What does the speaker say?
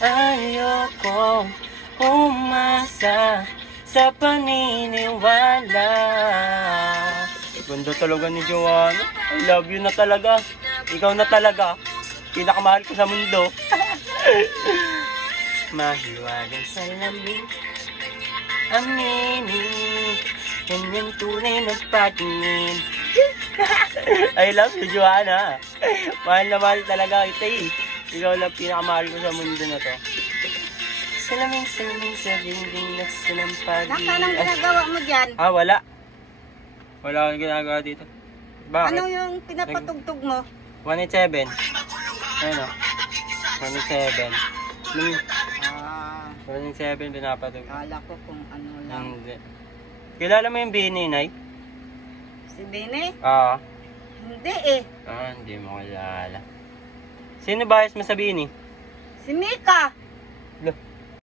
Ayokong umasa sa paniniwala. Ganda talaga ni Joanna. I love you na talaga. Ikaw na talaga. Pinakamahal ko sa mundo. Mahiwagang salamin, aminin, kanyang tunay na patingin. I love you, Joanna. Mahal na mahal talaga kita eh. Ikaw lang pinakamahal ko sa mundo na to. Salamin sa dingding na sinampagi. Anong ginagawa mo dyan? Wala. Wala akong ginagawa dito. Bakit? Ano yung pinapatugtog mo? 187. Ano? 187. 187 pinapatog. Kala ko kung ano lang. Hindi. Kilala mo yung Bini, Nay? Si Bene? Hindi eh. Hindi mo kilala. Sino bayas mo sa Bini? Si Mika. Loh,